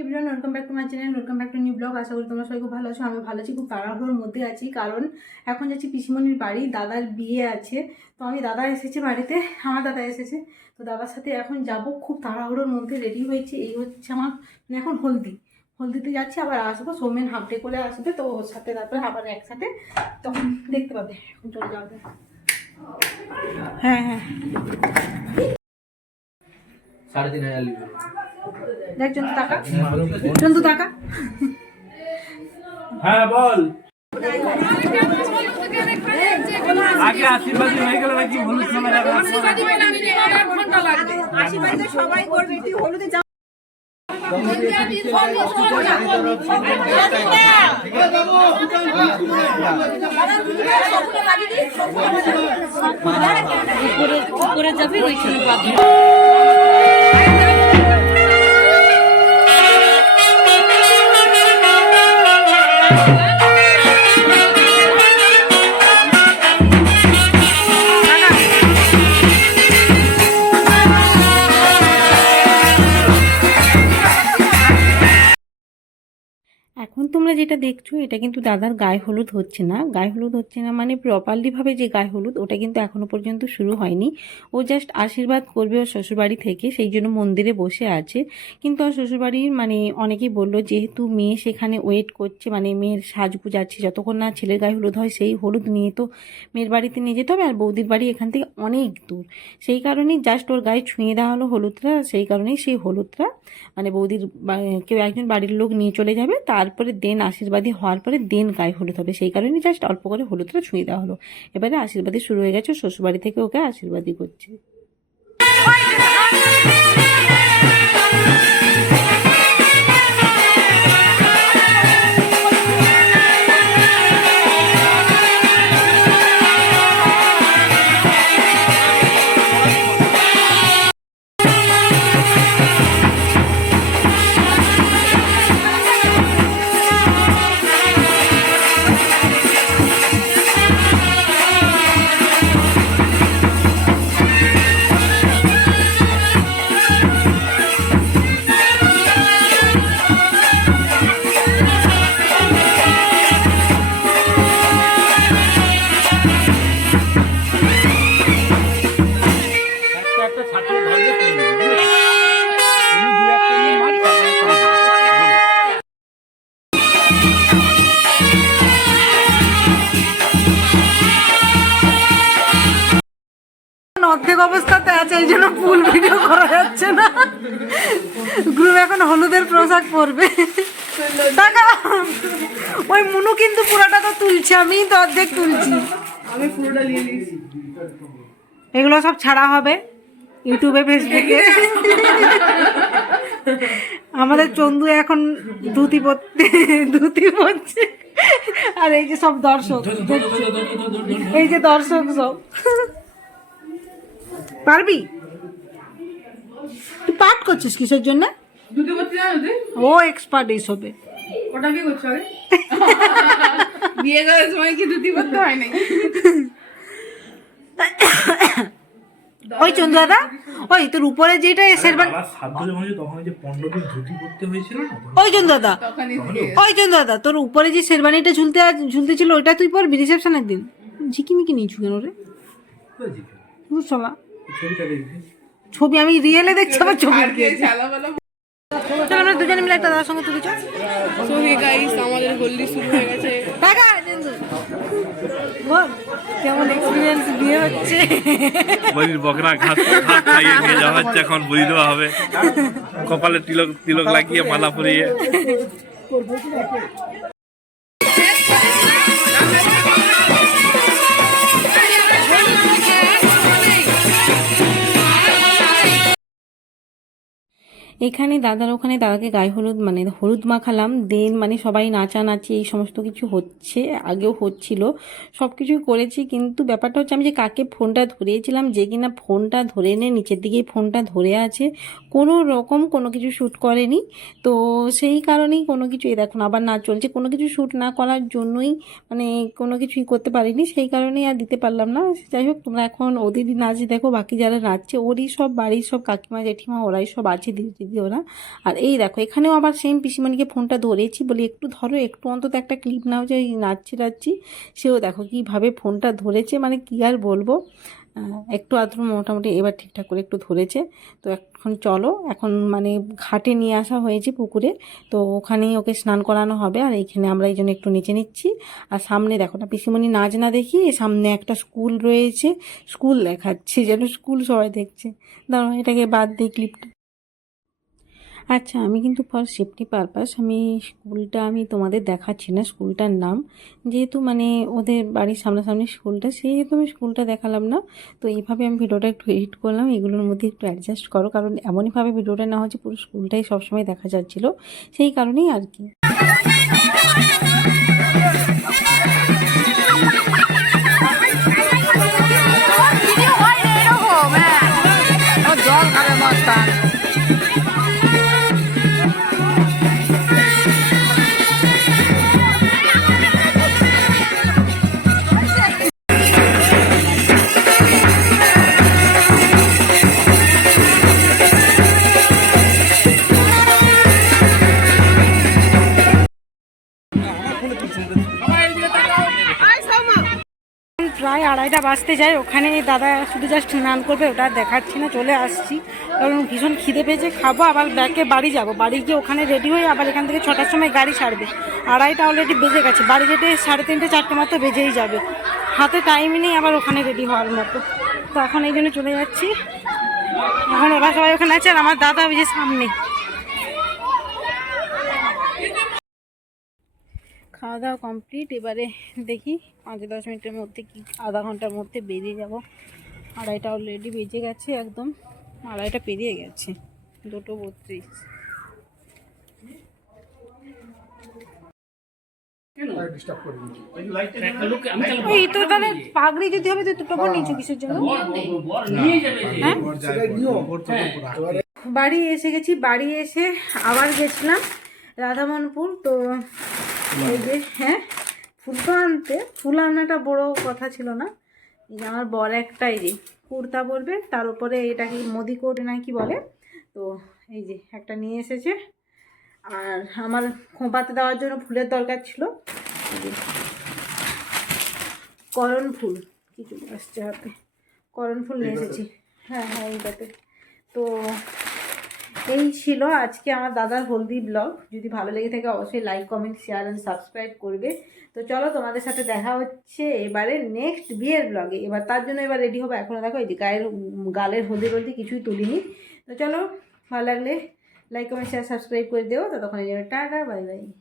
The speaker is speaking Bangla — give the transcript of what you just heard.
Everyone, welcome back to my channel, welcome back to new blog. আশা করি তোমরা সবাই খুব ভালো আছো। আমি ভালো আছি, খুব তাড়াহুড়োর মধ্যে আছি, কারণ এখন যাচ্ছি পিসিমণির বাড়ি। দাদার বিয়ে আছে, তো আমি দাদা এসেছে বাড়িতে, আমার দাদা এসেছে, তো দাদার সাথে এখন যাব। খুব তাড়াহুড়োর মধ্যে রেডি হয়েছে। এই হচ্ছে আমার এখন হলদিতে যাচ্ছি, আবার আসবো। সৌমেন হাফ ডে করে আসবে, তো ওর সাথে তারপরে আবার একসাথে তখন দেখতে পাবে। এখন চলে যাবে। হ্যাঁ, 3,500 লিখবে। দেখ চন্তু টাকা। হ্যাঁ বল। আগে আশীর্বাদী হয়ে গেল নাকি হলুদ সময় লাগবে? আশীর্বাদী হলে আমি এক ঘন্টা লাগবে। আশীর্বাদী সবাই করবে, তুই হলুদে যা। উপরে যাবে ওইখানে পাবি। এখন তোমরা যেটা দেখছো এটা কিন্তু দাদার গায়ে হলুদ হচ্ছে না। গায়ে হলুদ হচ্ছে না মানে প্রপারলিভাবে যে গায়ে হলুদ ওটা কিন্তু এখনো পর্যন্ত শুরু হয়নি। ও জাস্ট আশীর্বাদ করবে ওর শ্বশুরবাড়ি থেকে, সেই জন্য মন্দিরে বসে আছে। কিন্তু ওর শ্বশুরবাড়ির মানে অনেকেই বললো যেহেতু মেয়ে সেখানে ওয়েট করছে, মানে মেয়ের সাজগুজ আছে, যতক্ষণ না ছেলের গায়ে হলুদ হয় সেই হলুদ নিয়ে তো মেয়ের বাড়িতে নিয়ে যেতে হবে, আর বৌদির বাড়ি এখান থেকে অনেক দূর। সেই কারণেই জাস্ট ওর গায়ে ছুঁয়ে দেওয়া হলো হলুদটা। সেই কারণেই সেই হলুদটা মানে বৌদির কেউ একজন বাড়ির লোক নিয়ে চলে যাবে, তারপরে দেন আশীর্বাদী হওয়ার পরে দেন গায়ে হলুদ হবে। সেই কারণে জাস্ট অল্প করে হলুদটা ছুঁয়ে দেওয়া হলো। এবারে আশীর্বাদী শুরু হয়ে গেছে, শ্বশুরবাড়ি থেকে ওকে আশীর্বাদী করছে। অর্ধেক অবস্থাতে আছে, এই জন্য ফুল ভিডিও করা যাচ্ছে না। গ্রুপ এখন হলুদের পোশাক পরবে। টাকা ওই মুনু কিন্তু পুরোটা তো তুলছে, আমি তো অর্ধেক তুলছি। আমি পুরোটা নিয়ে নিয়েছি। এগুলো সব ছাড়া হবে ইউটিউবে, ফেসবুকে। আমাদের চন্দু এখন ধুতি পরছে, আর এই যে সব দর্শক, এই যে দর্শক সব। পারবি? তুই পাঠ করছিস কিসের জন্য? ও এক্সপার্ট এইসবে। ওটা কি করছো? বিয়ে করার সময় কি ধুতি পরতে হয় নাকি? ওই চন্দু দাদা, ওই তোর উপরে যেটা শেরবানি, ওই চন্দু দাদা, ওই চন্দু দাদা, তোর উপরে যে শেরবানিটা ঝুলতে ছিল ওইটা তুই পরবি রিসেপশনের দিন। ঝিকিমিকি নিয়েছু কেন রে? বুঝছলা ছবি আমি রিয়েলে দেখছি, আমার ছবি। চলো আমরা দুজনে মিলে একটা দাদার সঙ্গে তুলেছ। সো হে গাইস, আমাদের হলদি শুরু হয়ে গেছে। টাকা কেমন এক্সপিরিয়েন্স বিয়ে হচ্ছে? বলির বকরা ঘাস খাইয়ে নিয়ে যাওয়া হচ্ছে, এখন বলি দেওয়া হবে। কপালে তিলক লাগিয়ে মালা পরিয়ে। এখানে দাদার ওখানে দাদাকে গায়ে হলুদ মানে হলুদ মাখালাম, দেন মানে সবাই নাচানাচি এই সমস্ত কিছু হচ্ছে, আগেও হচ্ছিল, সব কিছুই করেছি। কিন্তু ব্যাপারটা হচ্ছে আমি যে কাকে ফোনটা ধরিয়েছিলাম, যে কিনা ফোনটা ধরে এনে নিচের দিকেই ফোনটা ধরে আছে, কোনো রকম কোনো কিছু শ্যুট করেনি। তো সেই কারণেই কোনো কিছু, এই দেখুন আবার নাচ চলছে, কোনো কিছু শ্যুট না করার জন্যই মানে কোনো কিছুই করতে পারিনি, সেই কারণেই আর দিতে পারলাম না। যাই হোক, তোমরা এখন ওদের নাচ দেখো, বাকি যারা নাচছে ওরই সব বাড়ির সব কাকিমা জেঠিমা ওরাই সব আছে, দিদি দিও না। আর এই দেখো এখানেও আবার সেম পিসিমণিকে ফোনটা ধরেছি, বলি একটু ধরো, একটু অন্তত একটা ক্লিপ নাও যে নাচছি, সেও দেখো কীভাবে ফোনটা ধরেছে, মানে কী আর বলবো। একটু আধটু মোটামুটি এবার ঠিকঠাক করে একটু ধরেছে। তো এখন চলো, এখন মানে ঘাটে নিয়ে আসা হয়েছে পুকুরে, তো ওখানেই ওকে স্নান করানো হবে। আর এইখানে আমরা এই জন্য একটু নিচে নিচ্ছি। আর সামনে দেখো না পিসিমণি নাচ না দেখি সামনে একটা স্কুল রয়েছে, স্কুল দেখাচ্ছে যেন স্কুল সবাই দেখছে। দাঁড়াও এটাকে বাদ দিই ক্লিপটা। আচ্ছা আমি কিন্তু ফর সেফটি পারপাস আমি স্কুলটা আমি তোমাদের দেখাচ্ছি না, স্কুলটার নাম, যেহেতু মানে ওদের বাড়ির সামনাসামনি স্কুলটা, সেহেতু আমি স্কুলটা দেখালাম না। তো এইভাবে আমি ভিডিওটা একটু এডিট করলাম, এগুলোর মধ্যে একটু অ্যাডজাস্ট করো, কারণ এমনইভাবে ভিডিওটা নেওয়া হচ্ছে পুরো স্কুলটাই সবসময় দেখা যাচ্ছিলো, সেই কারণেই আর কি। জল খাবে মস্তান। প্রায় 2:30টা বাজতে যায়, ওখানে দাদা শুধু জাস্ট স্নান করবে, ওটা আর দেখাচ্ছি না, চলে আসছি কারণ ভীষণ খিদে পেয়েছে, খাবো আবার ব্যাকে বাড়ি যাব, বাড়ি গিয়ে ওখানে রেডি হয়ে আবার এখান থেকে 6টার সময় গাড়ি ছাড়বে। 2:30টা অলরেডি বেজে গেছে, বাড়ি যেতে 3:30 4টে মতো বেজেই যাবে, হাতে টাইমই নেই আবার ওখানে রেডি হওয়ার মতো। তো এখন এই জন্য চলে যাচ্ছি, এখন ওরা সবাই ওখানে আছে আর আমার দাদা ওই যে সামনে। খাওয়া দাওয়া কমপ্লিট, এবারে দেখি 5-10 মিনিটের মধ্যে কি আধা ঘন্টার মধ্যে বেরিয়ে যাব। 2:30টা অলরেডি বেজে গেছে, একদম 2:30টা পেরিয়ে গেছে, 2:32। এই তো তাহলে পাগড়ি যদি হবে তো দুটো নিচু কিসের জন্য? হ্যাঁ বাড়ি এসে গেছি, বাড়ি এসে আবার গেছিলাম রাধামনপুর। তো এই যে হ্যাঁ ফুল তো আনতে, ফুল আনাটা বড় কথা ছিল না, এই যে আমার বর একটা এই যে কুর্তা পরবে, তার উপরে এটা কি মোদি কোট না কি বলে, তো এই যে একটা নিয়ে এসেছে। আর আমার খোঁপাতে দেওয়ার জন্য ফুলের দরকার ছিল, করণ ফুল কিছু আসছে হাতে, করণ ফুল নিয়ে এসেছি। হ্যাঁ হ্যাঁ এইটাতে। তো এই ছিল আজকে আমার দাদার হলদি ব্লগ। যদি ভালো লেগে থাকে অবশ্যই like comment share and subscribe করবে। তো চলো তোমাদের সাথে দেখা হচ্ছে এবারে নেক্সট বিয়ের ব্লগে। এবার তার জন্য এবার রেডি হবো, এখনও দেখো এই যে গালের হলদি টলদি কিছুই তুলিনি। তো চলো ভালো লাগলে লাইক কমেন্ট শেয়ার সাবস্ক্রাইব করে দিও। ততক্ষণ এই জন্য টাটা বাই বাই।